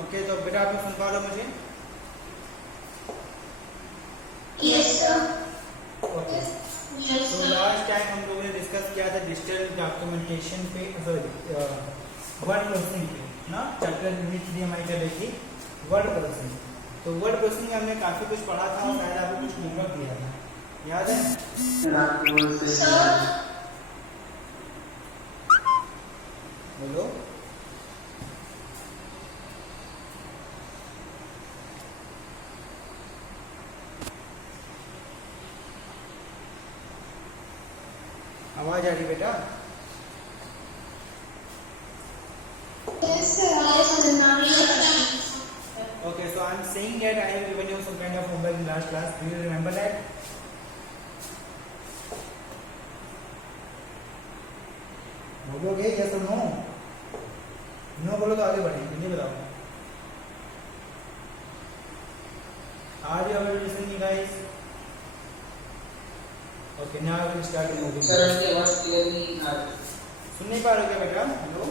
Okay, तो बेटा आप लोग सुन पा रहे हो मुझे? Yes sir. ओके, तो लास्ट टाइम हम लोगों ने डिस्कस किया था डिजिटल डॉक्यूमेंटेशन पे, सॉरी वर्ड प्रोसेसिंग पे ना। चैप्टर यूनिट 3 हमारी चल रही थी वर्ड प्रोसेसिंग। तो वर्ड प्रोसेसिंग में हमने काफी कुछ पढ़ा था और शायद आपको कुछ होमवर्क दिया था, याद है? बोलो। आवाज आ रही बेटा? Okay, so I'm saying that I have given you some kind of homework in last class. Do you remember that? बोलोगे yes or no? No बोलो तो आगे बढ़ेंगे, नहीं बताओ। Are you able to listen me guys? Okay, now I will start moving. Sir आपकी आवाज clear नहीं आ रही। सुन नहीं पा रहे क्या बेटा? हेलो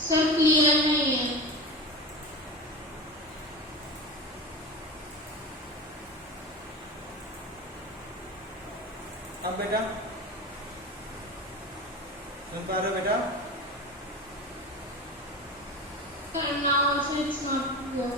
सर क्लियर नहीं है। अब बेटा सुन पा रहे हो बेटा? Sir, now also it's not clear.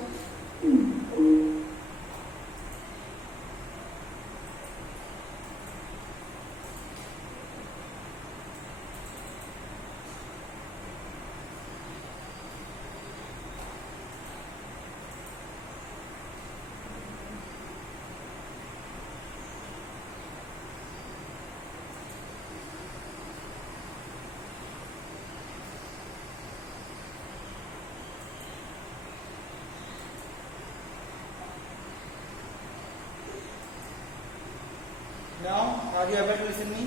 Now, are you able to listen me?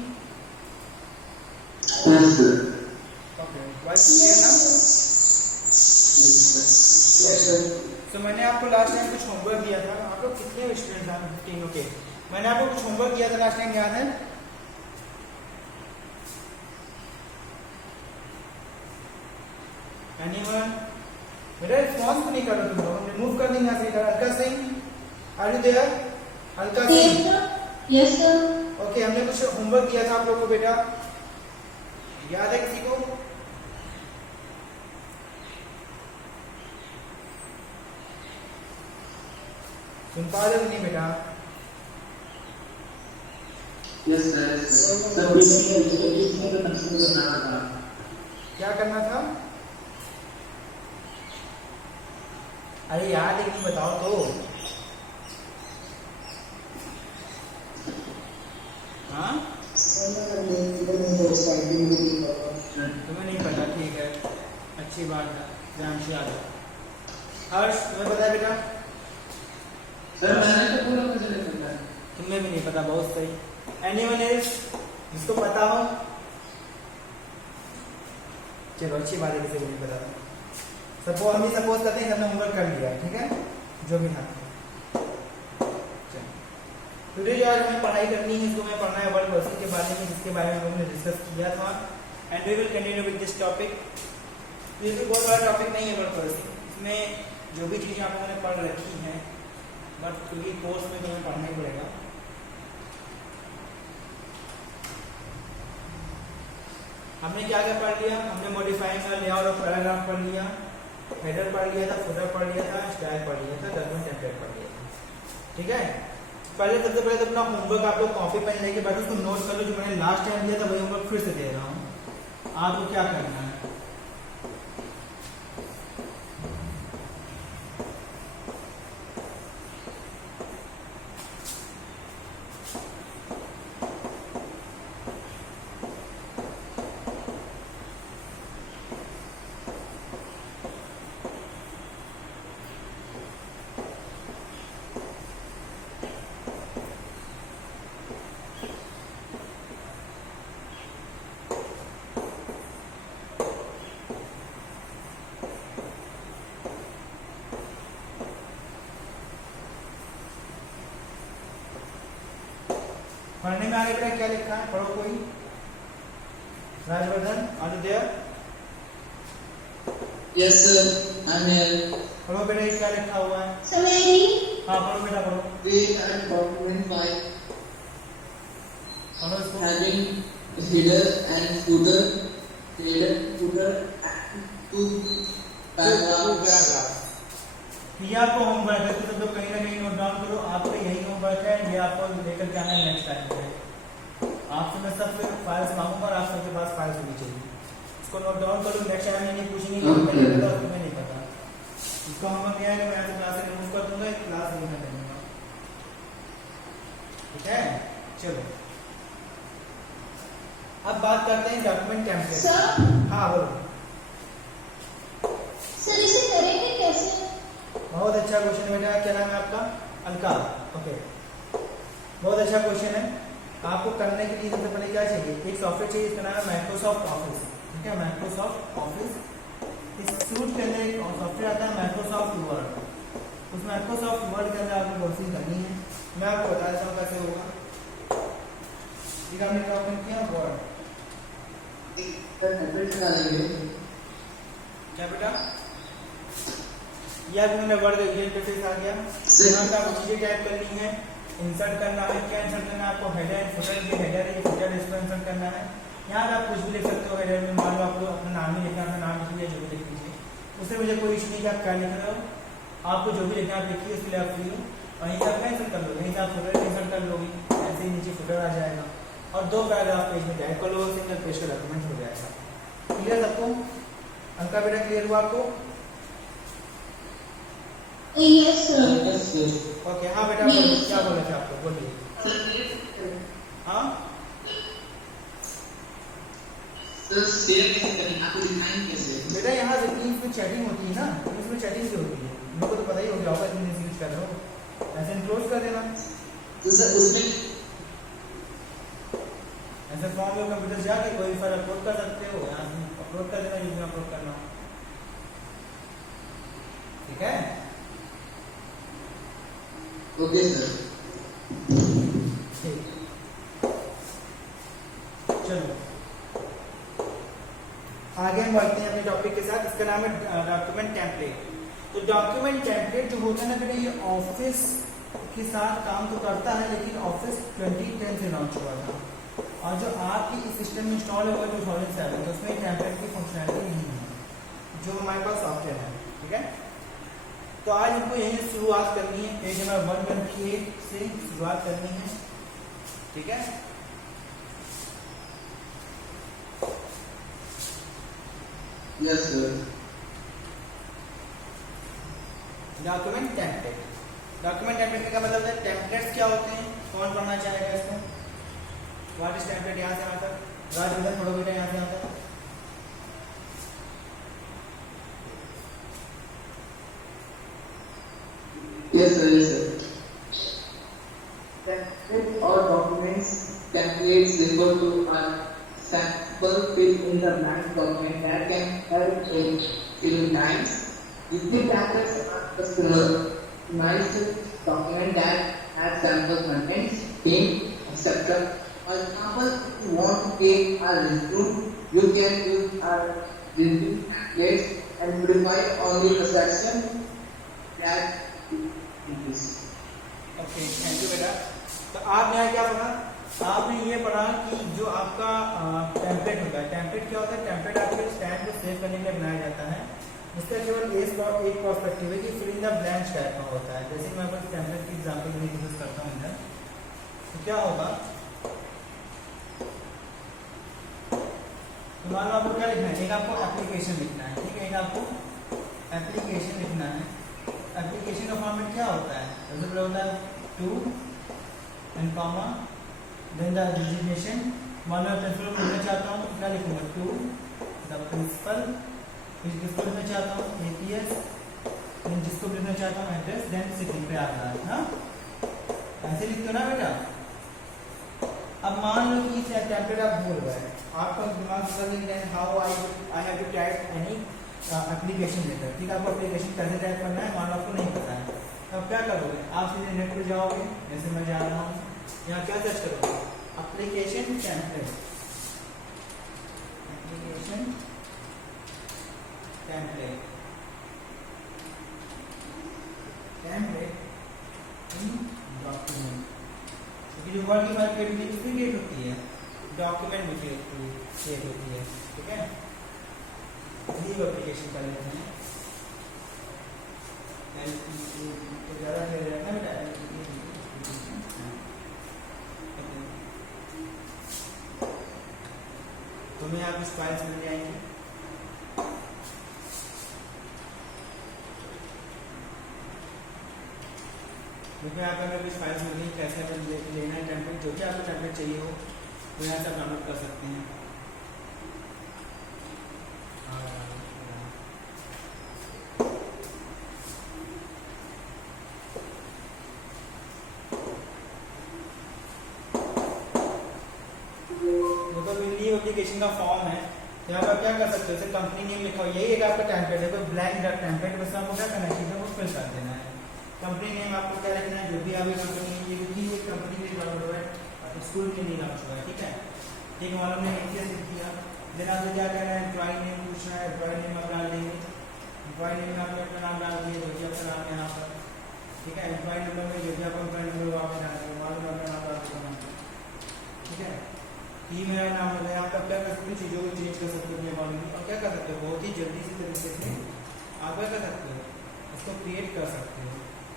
Yes sir। Okay, voice clear ना? Yes sir। तो मैंने आपको लास्ट टाइम कुछ होमवर्क दिया था। आप लोग कितने स्टूडेंट हैं? 15। ओके, मैंने आपको कुछ होमवर्क दिया था लास्ट टाइम, याद है? एनीवन? बेटा रिस्पॉन्स नहीं कर रहे तुम लोग, रिमूव कर देंगे यहाँ से। Alka Singh, are you there? Alka Singh, yes sir. Okay, हमने कुछ होमवर्क दिया था आप लोग को बेटा, याद है किसी को? सुन पा रहे हो नहीं बेटा? Yes sir। सर बीच में करना था। क्या करना था? अरे याद है कि नहीं बताओ तो। हाँ तुम्हें नहीं पता, ठीक है, अच्छी बात है, ध्यान से याद है। हर्ष तुम्हें पता है बेटा? सर मैंने तो पूरा कुछ नहीं पता है। तुम्हें भी नहीं पता, बहुत सही। एनीवन एल्स जिसको पता हो? चलो अच्छी बात है, किसी को नहीं पता। सपोज हम ही सपोज करते हैं हमने होमवर्क कर लिया, ठीक है, जो भी था। टुडे जो आज हमें पढ़ाई करनी है, इसको हमें पढ़ना है वर्ड प्रोसेसिंग के बारे में, जिसके बारे में हम लोगों ने डिस्कस किया था। And we will continue with this topic. ये भी बहुत बड़ा टॉपिक नहीं है वर्ड प्रोसेसिंग, इसमें जो भी चीज़ें आप लोगों ने पढ़ रखी हैं, बट क्योंकि कोर्स में तुम्हें पढ़ना ही पड़ेगा। हमने क्या क्या पढ़ लिया? हमने मॉडिफाइंग का लेआउट और पैराग्राफ पढ़ लिया, हेडर पढ़ लिया था, फुटर पढ़ लिया था, स्टाइल पढ़ लिया था, डॉक्यूमेंट टेम्पलेट पढ़ लिया था, ठीक है। पहले सबसे पहले तो अपना होमवर्क आप लोग कॉपी पेन लेके बैठो, उसको नोट कर लो। जो मैंने लास्ट टाइम दिया था वही होमवर्क फिर से दे रहा हूँ। आपको क्या करना है? पढ़ने में आगे बेटा क्या लिखा है? पढ़ो कोई। Rajvardhan, are you there? Yes, sir. I'm here. पढ़ो बेटा, ये क्या लिखा हुआ है? Saveri. हाँ पढ़ो बेटा, पढ़ो Create and document file पढ़ो इसको। having header and footer. Header, footer, and two paragraphs. ये आपको होमवर्क है, तो सब लोग कहीं ना कहीं नोट डाउन करो। आपका यही होमवर्क है, ये आपको लेकर के आना है नेक्स्ट टाइम पे। आपसे मैं सब फाइल्स मांगूंगा और आप सबके पास फाइल्स होनी चाहिए। इसको नोट डाउन करो, नेक्स्ट टाइम नहीं पूछेंगे कि मैंने पता और तुम्हें नहीं पता। इसका होमवर्क क्या है कि मैं आपसे क्लास से रिमूव कर दूंगा, एक क्लास रिमूव कर दूंगा, ठीक है? चलो अब बात करते हैं डॉक्यूमेंट टेम्पलेट। सर। हाँ बोलो। सर इसे करेंगे कैसे? बहुत अच्छा क्वेश्चन बेटा। क्या नाम है आपका? अलका। ओके, बहुत अच्छा क्वेश्चन है। आपको करने के लिए सबसे पहले क्या चाहिए? एक सॉफ्टवेयर चाहिए, इसका नाम है माइक्रोसॉफ्ट ऑफिस, ठीक है? Microsoft office. इस सूट के अंदर एक सॉफ्टवेयर आता है माइक्रोसॉफ्ट वर्ड। उस माइक्रोसॉफ्ट वर्ड के अंदर आपको प्रोसेस करनी है। मैं आपको बता देता हूँ कैसे होगा। ठीक है, हमने क्या ओपन किया? वर्ड। क्या बेटा? या मैंने वर्ड का इंटरफेस आ गया। यहाँ पे आपको चीजें टाइप करनी है, इंसर्ट करना है। क्या इंसर्ट करना है आपको? Header and footer. ये हेडर है, ये फुटर है, इसको इंसर्ट करना है। यहाँ पे आप कुछ भी लिख सकते हो। हेडर में मान लो आपको अपना नाम ही लिखना है, अपना नाम लिख लीजिए, जो भी लिख लीजिए, उससे मुझे कोई इशू नहीं कि आप क्या लिख रहे हो। आपको जो भी लिखना है आप लिखिए, उसके लिए आप फ्री हो। वहीं से आप क्या इंसर्ट कर लो, वहीं से आप फुटर इंसर्ट कर लोगे, ऐसे ही नीचे फुटर आ जाएगा और 2 पैराग्राफ पेज में टाइप कर लो, सिंगल पेज का डॉक्यूमेंट हो जाएगा। क्लियर सबको? अंका बेटा क्लियर हुआ आपको? Yes sir. Yes, sir. Okay. हाँ बेटा, Yes. क्या बोला था आपको? बोलिए। हाँ सर शेयर कैसे करें? आपको दिखाएं कैसे? बेटा, यहाँ से टीम्स में चैटिंग होती है ना, टीम्स में चैटिंग से होती है। लोगों को तो पता ही होगा ऑफिस में यूज कर रहे हो, ऐसे क्लोज कर देना। तो सर उसमें ऐसे फॉर्म में कंप्यूटर से जाके कोई फाइल अपलोड कर सकते हो, यहाँ से अपलोड कर देना जिसमें अपलोड करना हो, ठीक है? Okay sir. ठीक, चलो आगे हम बढ़ते हैं अपने टॉपिक के साथ। इसका नाम है डॉक्यूमेंट टेम्पलेट। तो डॉक्यूमेंट टेम्पलेट जो होता है ना बेटा, ये ऑफिस के साथ काम तो करता है, लेकिन ऑफिस 2010 से लॉन्च हुआ था और जो आपकी इस सिस्टम में इंस्टॉल होगा 2007, तो उसमें टेम्पलेट की फंक्शनलिटी नहीं है जो हमारे पास सॉफ्टवेयर है, ठीक है? तो आज हमको यही शुरुआत करनी है, पेज नंबर 128 से शुरुआत करनी है, ठीक है? Yes sir. Document template. Document template का मतलब है टेम्पलेट्स क्या होते हैं, कौन पढ़ना चाहेगा इसको? What is template? यहाँ से आता राज उधर पढ़ो बेटा, यहाँ से आता। Yes sir, yes sir. Template or documents templates refer to a sample fill in the blank document that can help in filling lines. Using templates are customized document that has sample contents, theme, etc. For example, if you want to create a resume, you can use a resume template and modify only the section that okay, thank you बेटा। तो आपने यहाँ क्या पढ़ा? आपने ये पढ़ा कि जो आपका टेम्पलेट होता है, टेम्पलेट क्या होता है? टेम्पलेट आपके स्टैंड को सेव करने के लिए बनाया जाता है। इसका केवल एक पर्सपेक्टिव है कि fill in the blanks type का होता है। जैसे मैं आपको टेम्पलेट की एग्जांपल के लिए यूज करता हूँ इधर, तो क्या होगा? तो मान लो आपको क्या लिखना है? एक आपको एप्लीकेशन लिखना है, ठीक है? एक आपको एप्लीकेशन लिखना है। एप्लीकेशन का फॉर्मेट क्या होता है? सबसे पहले होता है to and comma, then the designation. मान लो मैं प्रिंसिपल को लिखना चाहता हूँ तो क्या लिखूंगा? To the principal. फिर किसको लिखना चाहता हूँ? APS। देन जिसको लिखना चाहता हूँ एड्रेस, देन सिटी पे आता है ना, ऐसे लिखते हो ना बेटा? अब मान लो कि टेम्पलेट आप भूल गए, आपका दिमाग then how I have to type any application letter, ठीक है? आपको एप्लीकेशन कैसे टाइप करना है मान लो आपको नहीं पता है, तो आप क्या करोगे? आप सीधे नेट पर जाओगे, जैसे मैं जा रहा हूँ, यहाँ क्या सर्च करोगे? Application template, application template, template भी क्रिएट होती है, डॉक्यूमेंट भी क्रिएट होती है, ठीक है। लीव एप्लीकेशन कर लेते हैं, तो ज़्यादा क्लियर रहना बेटा। तुम्हें यहाँ कुछ फाइल्स मिल जाएंगी, देखो यहाँ पे हमें कुछ फाइल्स मिल गई, कैसे हमें लेना है टेम्पलेट, जो भी आपको टेम्पलेट चाहिए हो वो यहाँ से आप डाउनलोड कर सकते हैं। लीव एप्लीकेशन का फॉर्म है, यहाँ पर क्या कर सकते हो, जैसे कंपनी नेम लिखा हो, यही एक आपका टेम्पलेट है, कोई ब्लैंक टेम्पलेट, बस आपको क्या करना है, वो फिल कर देना है। कंपनी नेम आपको क्या लिखना है, जो भी आपकी कंपनी है, क्योंकि ये कंपनी के डाउनलोड हुआ है, स्कूल के नहीं डाउनलोड हुआ है, ठीक है। ठीक मालूम ने इतिहास लिख दिया, देन आपको क्या करना है, एम्प्लॉय नेम पूछना है, एम्प्लॉय नेम आप डाल देंगे, एम्प्लॉय नेम में आपने अपना नाम डाल दिया, जो भी आपका नाम है यहाँ पर, ठीक है। एम्प्लॉय नंबर में जो भी आपका एम्प्लॉय नंबर आप डाल देंगे, मालूम अपना नाम डाल देंगे, ठीक है। ये मेरा नाम हो गया, आप क्या कर सकते हो, चीज़ों को चेंज कर सकते हो अकॉर्डिंगली, और क्या कर सकते हो, बहुत ही जल्दी से तरीके से आप क्या कर सकते हो, उसको क्रिएट कर सकते हो।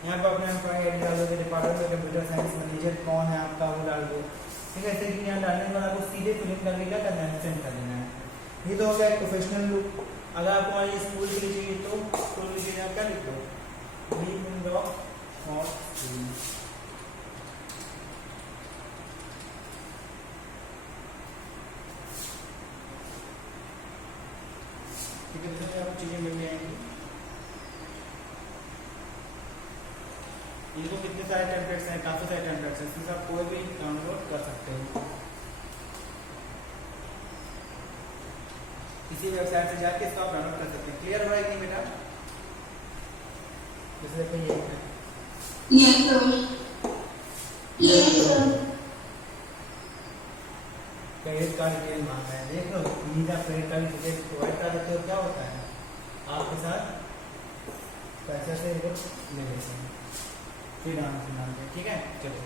यहाँ पर अपना एम्प्लॉय आईडी डाल दो, डिपार्टमेंट में कंप्यूटर साइंस मैनेजर कौन है आपका वो डाल दो, ठीक है। ऐसे कि यहाँ डालने के बाद आपको सीधे फिलिंग करके क्या करना है, सेंड कर देना है। ये तो हो गया एक प्रोफेशनल लुक। अगर आपको हमारी स्कूल के लिए चाहिए तो स्कूल के लिए आप क्या लिख लो, ठीक है, इसमें आपको चीज़ें मिल जाएंगी। इनको कितने सारे टेम्पलेट्स हैं, काफ़ी सारे टेम्पलेट्स हैं, इसमें आप कोई भी डाउनलोड कर सकते हो, किसी वेबसाइट से जाके इसको आप डाउनलोड कर सकते हैं। क्लियर हुआ है कि बेटा? जैसे देखो ये है, Yes, sir. Yes, sir. Credit card detail मांग रहा है, देख लो Visa credit card detail provide कर देते हो, क्या होता है आपके साथ पैसे से इनको ले लेते हैं, फिर डाउनलोड, ठीक है। चलो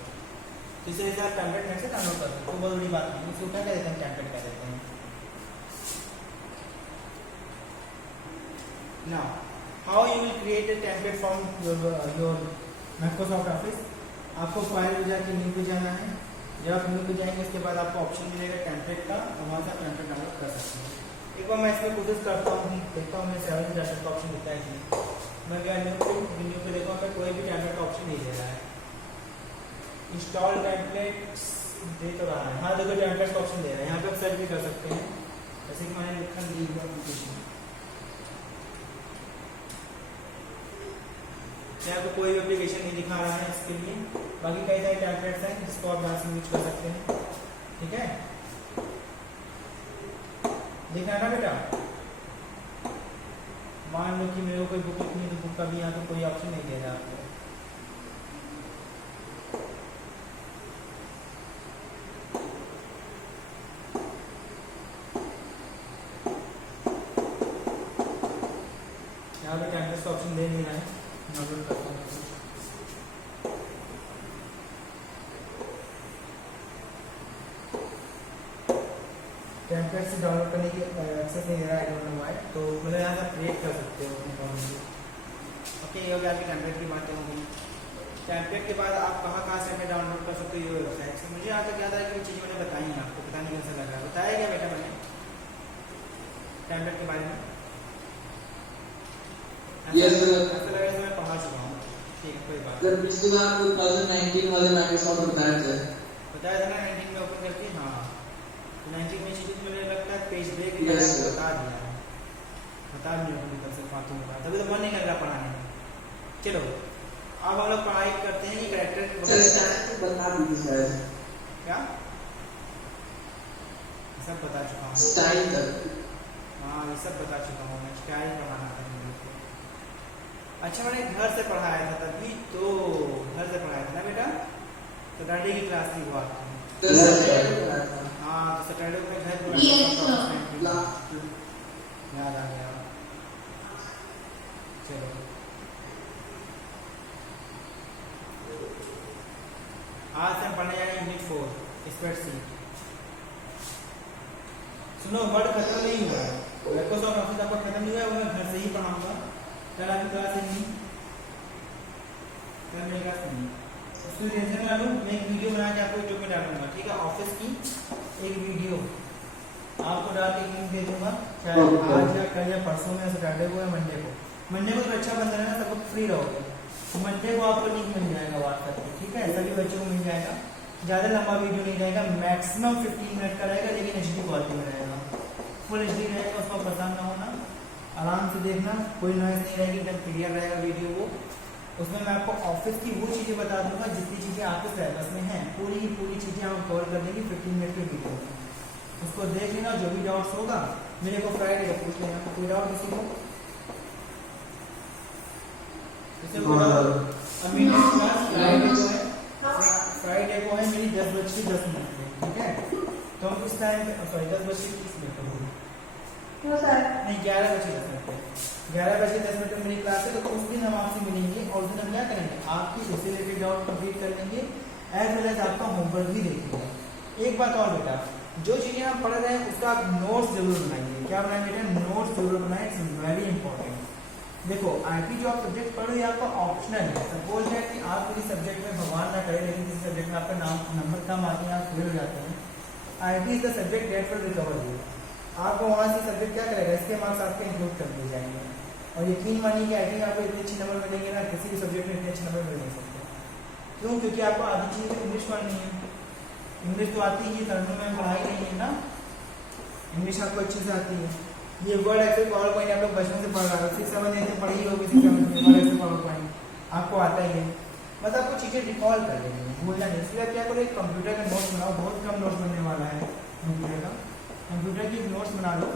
इसे साथ टेम्पलेट में से डाउनलोड कर सकते हो, बहुत बड़ी बात नहीं, इसको क्या कहते हैं, टेम्पलेट कह देते हैं। Now, how you will create a template from your Microsoft Office? आपको फाइल में जाके लिंक पे जाना है, जब आप लिंक पे जाएंगे उसके बाद आपको ऑप्शन मिलेगा टेम्पलेट का, वहाँ से टेम्पलेट डाउनलोड कर सकते हैं। एक बार मैं इसमें कोशिश करता हूँ, देखता हूँ मैं 7 टेम्पलेट का ऑप्शन दिखता है इसमें, मैं गया न्यू पे देखा मैं कोई भी टेम्पलेट का ऑप्शन नहीं दे रहा है। इंस्टॉल टेम्पलेट दे तो रहा है, हाँ देखो टेम्पलेट का ऑप्शन दे रहा है, यहाँ पे आप सर्च भी कर सकते हैं, जैसे कि मैंने लिखा लीव एप्लीकेशन, यहाँ पे कोई भी एप्लीकेशन नहीं दिखा रहा है इसके लिए, बाकी कई सारे टेम्पलेट्स हैं जिसको आप यहाँ से यूज कर सकते हैं, ठीक है। देखा है ना बेटा, मान लो कि मेरे को कोई बुक लिखनी है तो बुक का भी यहाँ पे कोई ऑप्शन नहीं दे रहा आपको, यहाँ पे टेम्पलेट्स का ऑप्शन दे नहीं रहा है। डाउनलोड करता हूँ, टेम्पलेट से डाउनलोड करने की एक्सेस नहीं दे रहा है, आई डोंट नो व्हाई, तो मतलब यहाँ से क्रिएट कर सकते हो अपने अकाउंट में। ओके, ये हो गया आपकी टेम्पलेट की बातें हो गई। टेम्पलेट के बाद आप कहाँ से हमें डाउनलोड कर सकते हो ये वेबसाइट से। मुझे यहाँ तक याद है कि चीज़ मैंने बताई है आपको, पता नहीं कैसा लग रहा है, बताया क्या बेटा मैंने टेम्पलेट के बारे में? Yes, sir. ऐसा लग रहा है मैं पढ़ा चुका हूँ, ठीक है कोई बात सर पिछली बार 2019 वाले माइक्रोसॉफ्ट बताया था, बताया था ना 19 में ओपन करके, हाँ 19 में चीज़ें मुझे लगता है पेज ब्रेक Yes, बता दिया है, बता दिया कर सकता फालतू में, तभी तो मन नहीं लग रहा पढ़ाने में। चलो अब हम लोग पढ़ाई करते हैं, ये कैरेक्टर सर स्टाइल बता दीजिए सर, क्या सब बता चुका हूँ, स्टाइल तक, हाँ ये सब बता चुका हूँ मैं, क्या ही पढ़ाना था मेरे को। अच्छा मैंने घर से पढ़ाया था तभी तो, घर से पढ़ाया था ना बेटा, तो सैटरडे की क्लास थी वो आपकी, हाँ तो सैटरडे को घर पर याद आ गया। चलो आज से हम पढ़ने जा रहे हैं यूनिट 4, स्प्रेडशीट। सुनो, वर्ड खत्म नहीं हुआ है, माइक्रोसॉफ्ट ऑफिस आपका खत्म नहीं हुआ है, वो मैं घर से ही पढ़ाऊंगा। कल आपकी क्लास है नहीं, कल मेरी क्लास नहीं, उसकी टेंशन ना लो, मैं एक वीडियो बना के आपको यूट्यूब में डालूंगा, ठीक है? ऑफिस की एक वीडियो आपको डाल के लिंक दे दूंगा, चाहे आज या कल या परसों में, सैटरडे को या मंडे को। मंडे को तो अच्छा बंद है ना, सब लोग फ्री रहोगे, मंडे को आपको लिंक मिल जाएगा व्हाट्सएप पे, ठीक है? सभी बच्चों को मिल जाएगा। ज़्यादा लंबा वीडियो नहीं रहेगा, मैक्सिमम 15 मिनट का रहेगा, लेकिन HD क्वालिटी में रहेगा, फुल HD रहेगा, उसको पसंद ना होना, आराम से देखना, कोई नॉइज नहीं रहेगी, एकदम क्लियर रहेगा वीडियो वो। उसमें मैं आपको ऑफिस की वो चीज़ें बता दूंगा जितनी चीज़ें आपके सिलेबस में हैं, पूरी की पूरी चीज़ें हम कवर कर देंगे 15 मिनट के वीडियो में। उसको देख लेना, जो भी डाउट्स होगा मेरे को फ्राइडे को पूछ लेना, कोई डाउट किसी को? अभी क्लास फ्राइडे को है मेरी 10:10 पे, ठीक है? तो हम उस टाइम पे, सॉरी 10:30 होगी, नहीं 11:10 पे, 11:10 मेरी क्लास है। तो उस दिन हम आपसे मिलेंगे और उस दिन हम क्या करेंगे, आपकी उससे रिलेटेड डाउट कंप्लीट कर लेंगे, एज वेल एज आपका होमवर्क भी देखेंगे। एक बात और बेटा, जो चीज़ें हम पढ़ रहे हैं उसका आप नोट्स जरूर बनाइए। क्या बनाएंगे बेटा? नोट्स जरूर बनाए, इट्स वेरी इंपॉर्टेंट। देखो, आईटी जो आप सब्जेक्ट पढ़ रहे हैं आपका ऑप्शनल है। सपोज है कि आप किसी सब्जेक्ट में, भगवान ना करे, लेकिन किसी सब्जेक्ट में आपका नंबर कम आते हैं, आप फेल हो जाते हैं, IT is the subject that will recover you. आपको वहाँ से सब्जेक्ट क्या करेगा, इसके मार्क्स आपके इंक्लूड कर दिए जाएंगे। और यकीन मानिए कि आईटी में आपको इतने अच्छे नंबर मिलेंगे ना, किसी भी सब्जेक्ट में इतने अच्छे नंबर मिल नहीं सकते। क्यों? क्योंकि आपको आधी चीज़ इंग्लिश पढ़नी है, इंग्लिश तो आती ही, तर्जुमे में पढ़ाई नहीं है ना, इंग्लिश आपको अच्छे से आती है। ये वर्ड एक्सेल पावर पॉइंट आप लोग बचपन से पढ़ रहे हो, 6-7 से पढ़ी होगी, 6-7 वर्ड एक्सेल पावर पॉइंट आपको आता ही है, बस आपको चीज़ें रिकॉल कर लेनी है, भूलना नहीं। इसलिए क्या करो, एक कंप्यूटर का नोट्स बनाओ, बहुत कम नोट्स बनने वाला है कंप्यूटर का। कंप्यूटर की नोट्स बना लो,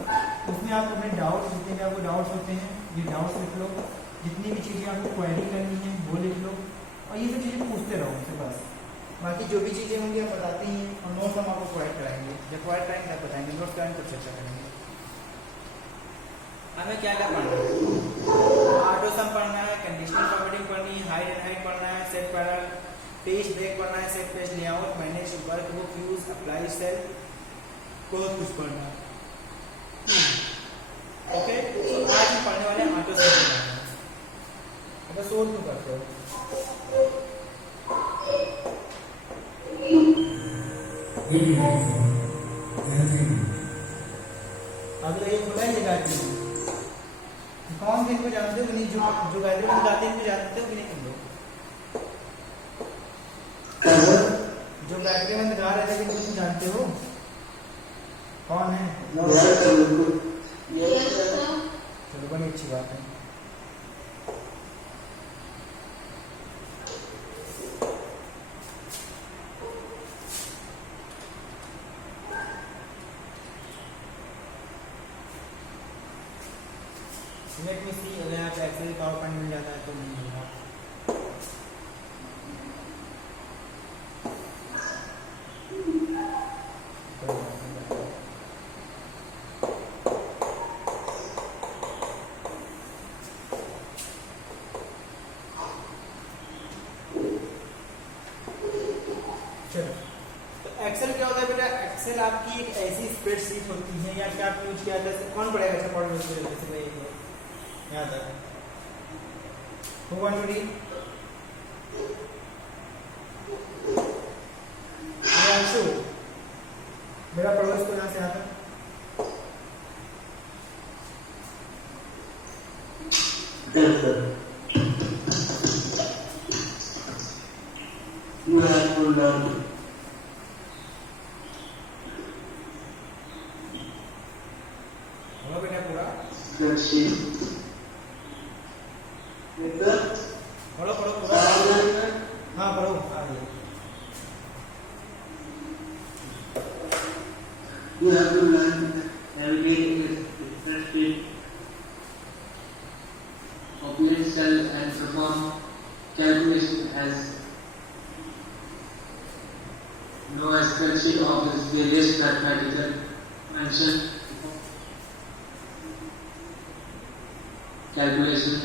उसमें आप अपने डाउट्स, जितने भी आपको डाउट्स होते हैं ये डाउट्स लिख लो, जितनी भी चीज़ें आपको क्वेरी करनी है वो लिख लो, और ये सब चीज़ें पूछते रहो उनसे बस। बाकी जो भी चीज़ें होंगी आप बताते ही हैं, और नोट्स हम आपको प्रोवाइड कराएंगे, जब प्रोवाइड कराएंगे तब बताएंगे, नोट्स कराएंगे तब चर्चा करेंगे। हमें क्या क्या पढ़ना है? ऑटोसम पढ़ना है, कंडीशनल फॉर्मेटिंग पढ़नी है, हाइड एंड हाइड पढ़ना है, सेट पैरल, पेज ब्रेक पढ़ना है, set page layout, manage workbook use, apply cell, बहुत कुछ पढ़ना है। ओके, तो आज हम पढ़ने वाले हैं ऑटोसम पढ़ना है। अब सोच क्यों करते हो? अब ये बोला ये गायत्री कौन से इनको जानते हो कि नहीं? जो गायत्री में गाते हैं इनको जानते हो कि नहीं तुम लोग? जो गायत्री में गा रहे थे कि तुम जानते हो कौन है? चलो बड़ी अच्छी बात है। लेट मी सी, अगर आप एक्सेल पावर पॉइंट मिल जाता है तो नहीं मिलेगा। चलो, तो एक्सेल क्या होता है बेटा? एक्सेल आपकी एक ऐसी स्प्रेडशीट होती है, या क्या आप यूज किया जाता है? कौन पढ़ेगा? अच्छा पढ़ लो, जैसे भाई याद है। Who want to read? Anshu, मेरा पढ़ो इसको यहाँ से आता है। Yes, sir. You have to learn. बोलो बेटा पूरा। Spreadsheet. पढ़ो पढ़ो पूरा। हाँ पढ़ो। You have to learn navigating the spreadsheet, populate cell and perform calculation as no spreadsheet offers various mathematical functions, calculation.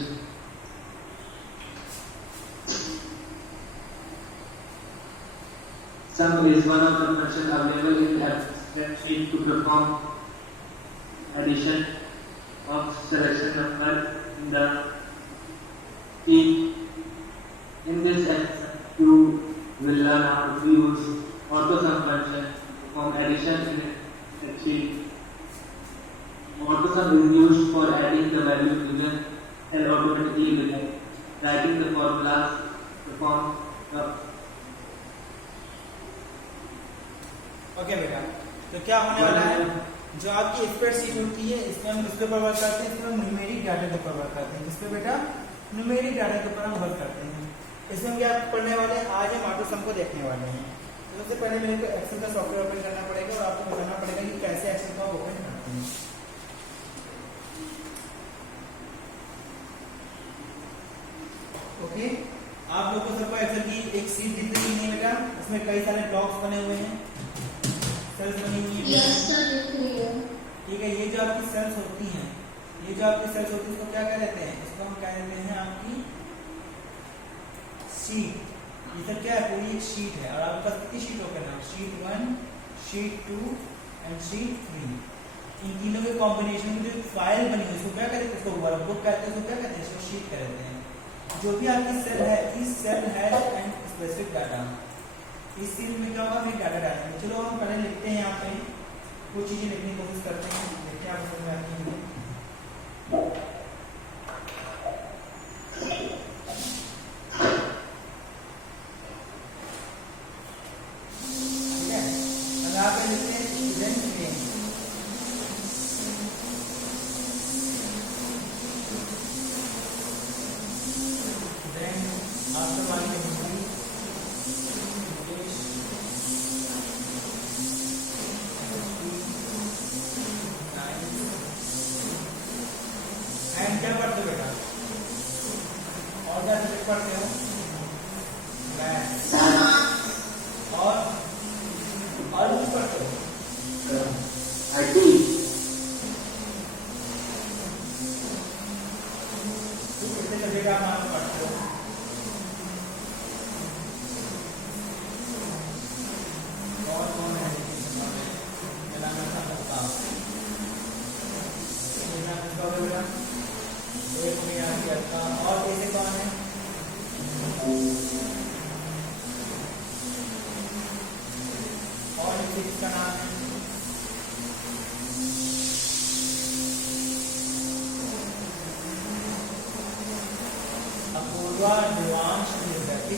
Some is one of the functions available in the spreadsheet to perform addition of selection number in the sheet. In this section, you will learn how to use AutoSum function to perform addition in a spreadsheet. AutoSum is used for adding the value given and automatically without writing the formulas to perform the okay बेटा, तो क्या होने वाला है, जो आपकी spreadsheet होती है इसमें हम किस पे वर्क करते हैं, इसमें हम न्यूमेरिक डाटा के ऊपर वर्क करते हैं। जिस पे बेटा न्यूमेरिक डाटा के ऊपर हम वर्क करते हैं। इसमें हम क्या पढ़ने वाले हैं, आज हम ऑटोसम को देखने वाले हैं। तो सबसे पहले मेरे को एक्सेल का सॉफ्टवेयर ओपन करना पड़ेगा और आपको बताना पड़ेगा कि कैसे एक्सेल का ओपन करते हैं। ओके, आप लोगों को सबको एक्सेल की एक शीट दिख रही है बेटा, इसमें कई सारे ब्लॉक्स बने हुए हैं, सेल्स बनी हुई है। Yes, sir, दिख रही है। ठीक है, ये जो आपकी सेल्स होती हैं, ये जो आपकी सेल्स होती है इसको क्या कहते हैं, इसको हम कह देते हैं आपकी शीट। ये सब क्या है, पूरी एक शीट है और आपके पास कितनी शीट होकर ना, शीट 1, शीट 2 एंड शीट 3। इन तीनों के कॉम्बिनेशन में जो फाइल बनी हुई इसको क्या कहते हैं, इसको वर्कबुक कहते हैं, इसको क्या कहते हैं, इसको शीट कहते हैं। जो भी आपकी सेल है, इस cell has and specific data, इस सील में क्या होगा, हमें डाटा डालेंगे। चलो हम पहले लिखते हैं, यहाँ पे कुछ चीजें लिखने की कोशिश करते हैं, देखते हैं आप समझ में आती है। ठीक है, अब यहाँ पे लिखते हैं student name. Then after one क्या पढ़ते हो बेटा, और क्या सब्जेक्ट पढ़ते हो, मैथ और कुछ पढ़ते हो, IT. कितने सब्जेक्ट आप नाम पढ़ते हो, कौन है बेटा, एक में आ गया था, और कैसे कौन है, और किसका नाम है, अपूर्वा, दिवांश,